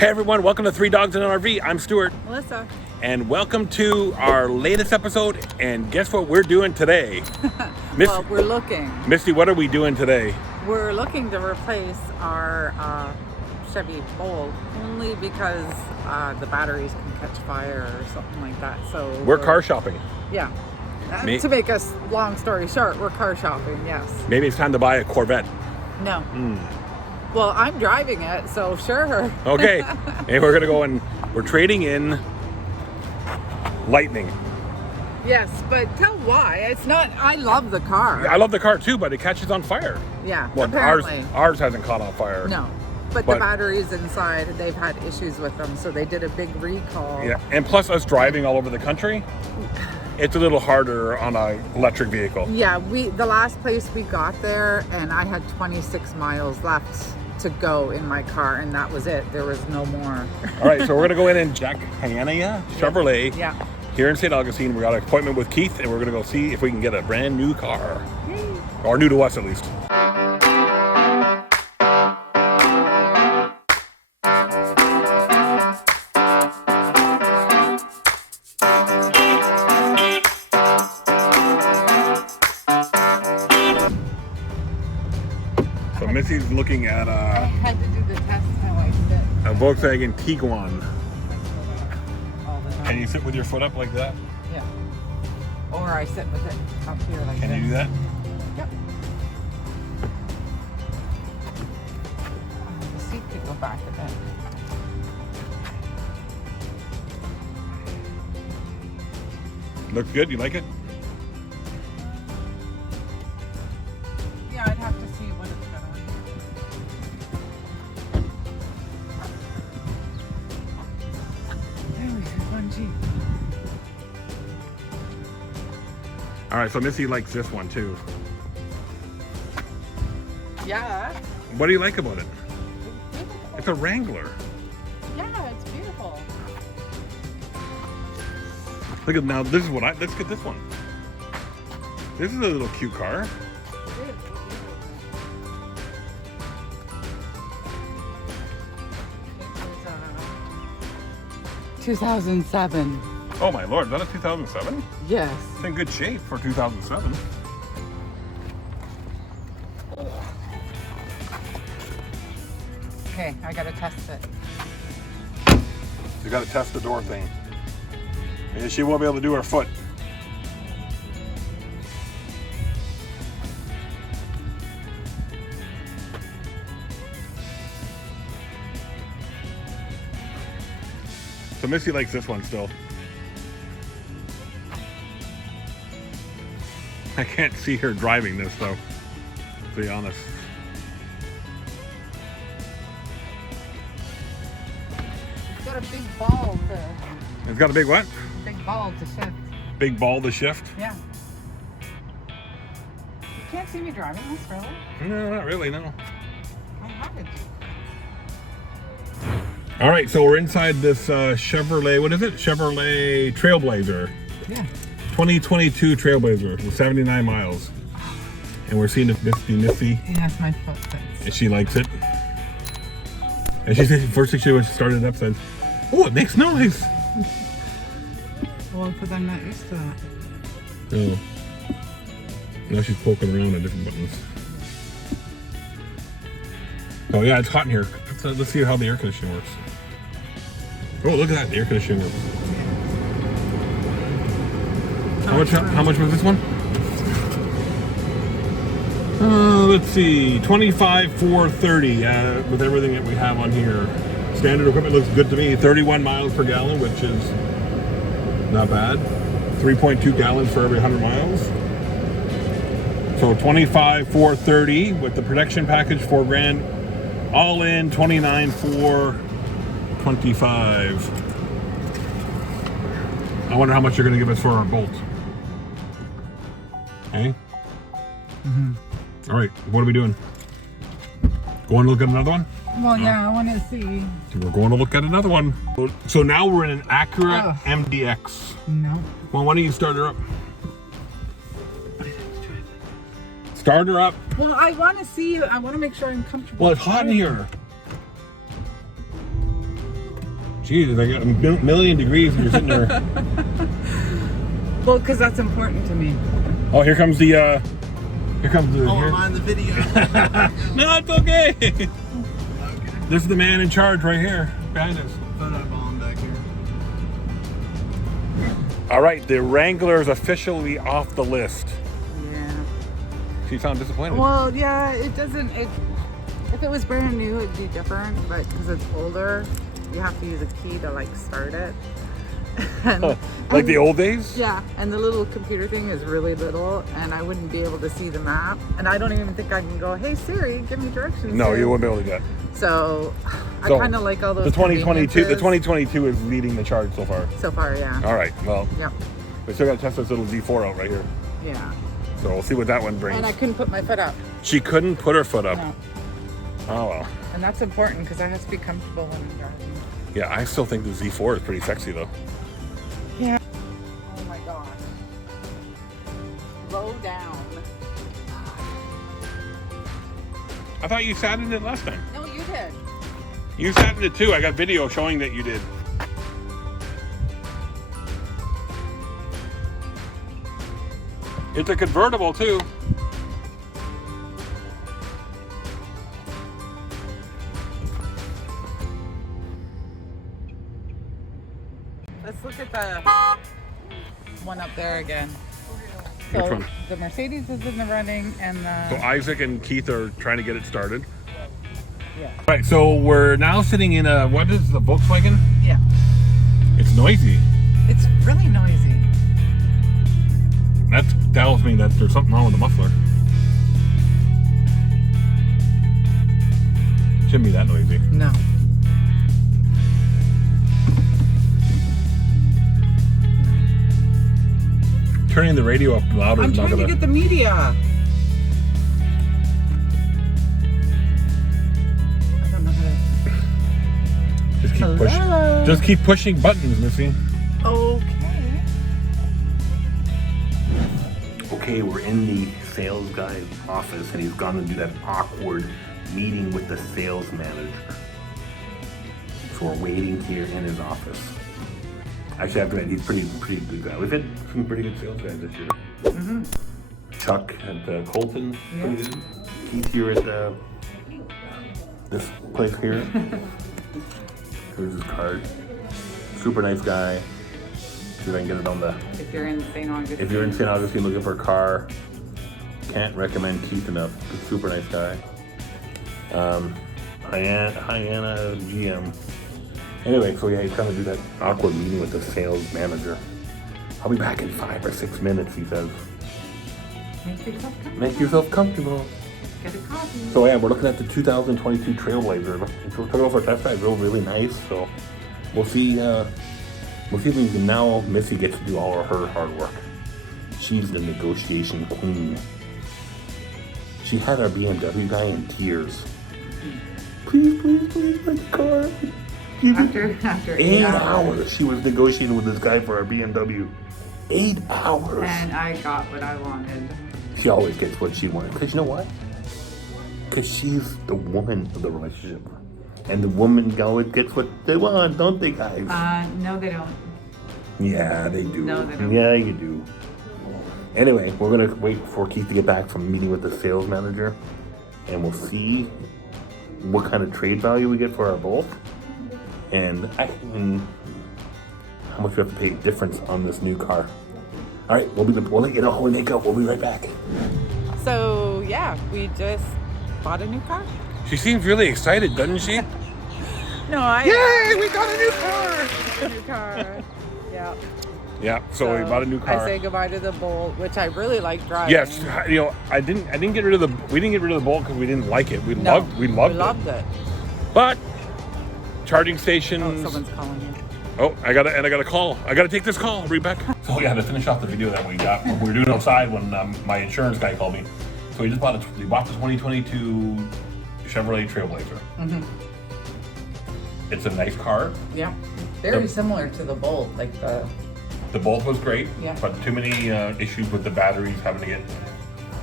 Hey everyone, welcome to Three Dogs in an RV. I'm Stuart. Melissa. And welcome to our latest episode. And guess what we're doing today? Well, we're looking. Misty, what are we doing today? We're looking to replace our Chevy Bolt only because the batteries can catch fire or something like that. So we're car shopping. Yeah. To make a long story short, we're car shopping, yes. Maybe it's time to buy a Corvette. No. Well, I'm driving it, so sure. Okay. And we're going to go and we're trading in Lightning. Yes, but tell why. It's not, I love the car. I love the car too, but it catches on fire. Yeah, well, apparently. Ours hasn't caught on fire. No. But the batteries inside, they've had issues with them, so they did a big recall. Yeah, and plus us driving all over the country, it's a little harder on an electric vehicle. Yeah, the last place we got there, and I had 26 miles left to go in my car, and that was it. There was no more. All right, so we're gonna go in and check Hanania Chevrolet. Yeah. Here in St. Augustine. We got an appointment with Keith, and we're gonna go see if we can get a brand new car. Or new to us at least. So Missy's looking at I had to do the test how I sit. a Volkswagen Tiguan. All the time. Can you sit with your foot up like that? Yeah. Or I sit with it up here like Can this. you do that? Yep. The seat could go back a bit. Looks good. You like it? Yeah, I'd have to see what it's gonna. There we go, 1G. All right, so Missy likes this one too. Yeah. What do you like about it? It's a Wrangler. Yeah, it's beautiful. Look at now. This is what let's get this one. This is a little cute car. It is. 2007. Oh my lord, is that a 2007? Yes. It's in good shape for 2007. Okay, I gotta test it. You got to test the door thing. Maybe she won't be able to do her foot. So Missy likes this one still. I can't see her driving this though, to be honest. It's got a big ball to. It's got a big what? Big ball to shift. Big ball to shift? Yeah. You can't see me driving this, really? No, not really, no. I haven't. All right, so we're inside this Chevrolet, what is it? Chevrolet Trailblazer. Yeah. 2022 Trailblazer with 79 miles. And we're seeing if Missy, Yes, my foot fits. and she likes it. And she said, first thing when she started it up, said, oh, it makes noise. Well, because I'm not used to that. Oh. Now she's poking around at different buttons. Oh yeah, it's hot in here. Let's see how the air conditioning works. Oh, look at that, the air conditioning works. How much was this one? Let's see, 25,430 with everything that we have on here. Standard equipment looks good to me. 31 miles per gallon, which is not bad. 3.2 gallons for every 100 miles. So 25,430 with the protection package, $4,000. All in 29,425. I wonder how much you're going to give us for our Bolt. Okay. All right, what are we doing? Going to look at another one? Well, yeah, I want to see. We're going to look at another one. So now we're in an Acura MDX. No. Well, why don't you start her up? Start her up. Well, I want to see. I want to make sure I'm comfortable. Well, it's hot in here. Jesus, I got a million degrees and you're sitting there. Well, because that's important to me. Oh, here comes the, Oh, I'm on the video. No, it's okay. Okay. This is the man in charge right here, behind us. Thought I bombed back here. All right, the Wrangler is officially off the list. Yeah. She sounds disappointed. Well, yeah, it doesn't. If it was brand new, it'd be different. But because it's older, you have to use a key to like start it. Like the old days? Yeah, and the little computer thing is really little, and I wouldn't be able to see the map. And I don't even think I can go, "Hey Siri, give me directions." No, here." you wouldn't be able to do that. So I So, kind of like all those. The 2022, the conveniences. 2022 is leading the charge so far. So far, yeah. All right, well, Yep. we still got to test this little Z4 out right here. Yeah. So we'll see what that one brings. And I couldn't put my foot up. She couldn't put her foot up. No. Oh well. And that's important because I have to be comfortable when I'm driving. Yeah, I still think the Z4 is pretty sexy though. Yeah. Oh my gosh. Slow down. I thought you sat in it last time. No, you did. You sat in it too. I got video showing that you did. It's a convertible too. Let's look at the one up there again. Which So one? the Mercedes is in the running and So the Isaac and Keith are trying to get it started. yeah. Right, so we're now sitting in a, what is the Volkswagen? Yeah. It's noisy. It's really noisy. That tells me that there's something wrong with the muffler. Shouldn't be that noisy. No. Turning the radio up louder I'm is not trying to gonna... get the media. I don't know how Just keep Hello? pushing. Just keep pushing buttons, Missy. to. Okay. Okay, we're in the sales guy's office and he's gonna do that awkward meeting with the sales manager. So we're waiting here in his office. Actually, I have to admit, he's pretty good guy. We've had some pretty good sales guys this year. Chuck at Colton, pretty good. He's here at this place here. Here's his card. Super nice guy. See if I can get it on the... If you're in St. Augustine. If you're in St. Augustine looking for a car, can't recommend Keith enough. Super nice guy. Hanania GM. Anyway, so yeah, he's trying to do that awkward meeting with the sales manager. I'll be back in 5 or 6 minutes, he says. Make yourself comfortable. Make yourself comfortable. Get a coffee. So yeah, we're looking at the 2022 Trailblazer. We took it over a test drive, really nice. So we'll see. We'll see if we can now. Missy gets to do all of her hard work. She's the negotiation queen. She had our BMW guy in tears. Please, please, please, my car. After 8 hours, she was negotiating with this guy for our BMW. 8 hours. And I got what I wanted. She always gets what she wants. Because you know what? Because she's the woman of the relationship. And the woman always gets what they want, don't they, guys? No, they don't. Yeah, they do. No, they don't. Yeah, you do. Anyway, we're going to wait for Keith to get back from meeting with the sales manager. And we'll see what kind of trade value we get for our Bolt. And how much we have to pay difference on this new car. All right, we'll let you know how we make up. We'll be right back. So yeah, we just bought a new car. She seems really excited, doesn't she? No, I. Yay, we got a new car! A new car. Yeah. Yeah, so we bought a new car. I say goodbye to the Bolt, which I really like driving. Yes, you know, we didn't get rid of the Bolt because we didn't like it. We No, loved it. But charging stations. Oh, someone's calling you. Oh, I gotta call. I gotta take this call. I'll be back. So yeah, to finish off the video that we got, we were doing outside when my insurance guy called me. So we bought the 2022 Chevrolet Trailblazer. Mm-hmm. It's a nice car. Yeah. Very similar to the Bolt, like the. The Bolt was great, Yeah. but too many issues with the batteries having to get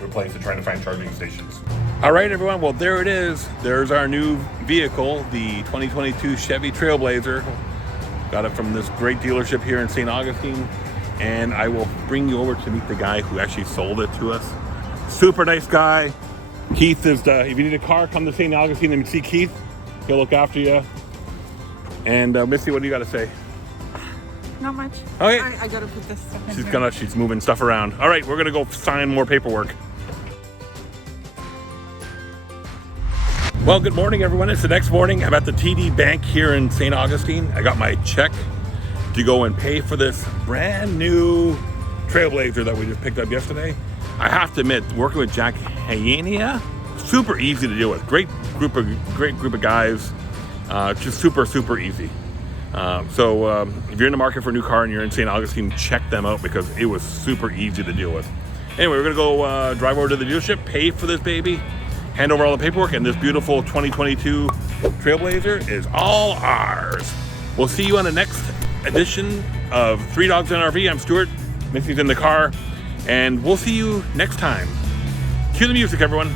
replaced and trying to find charging stations. All right, everyone. Well, there it is. There's our new vehicle, the 2022 Chevy Trailblazer. Got it from this great dealership here in St. Augustine. And I will bring you over to meet the guy who actually sold it to us. Super nice guy. Keith is, if you need a car, come to St. Augustine and see Keith. He'll look after you. And Missy, what do you got to say? Not much. Okay. I gotta put this stuff in here. She's moving stuff around. All right, we're gonna go sign more paperwork. Well, good morning, everyone. It's the next morning. I'm at the TD Bank here in St. Augustine. I got my check to go and pay for this brand new Trailblazer that we just picked up yesterday. I have to admit, working with Jack Hanania, super easy to deal with. Great group of guys. Just super easy. So if you're in the market for a new car and you're in St. Augustine, check them out because it was super easy to deal with. Anyway, we're gonna go drive over to the dealership, pay for this baby, hand over all the paperwork, and this beautiful 2022 Trailblazer is all ours. We'll see you on the next edition of Three Dogs in RV. I'm Stuart, Missy's in the car, and we'll see you next time. Cue the music, everyone.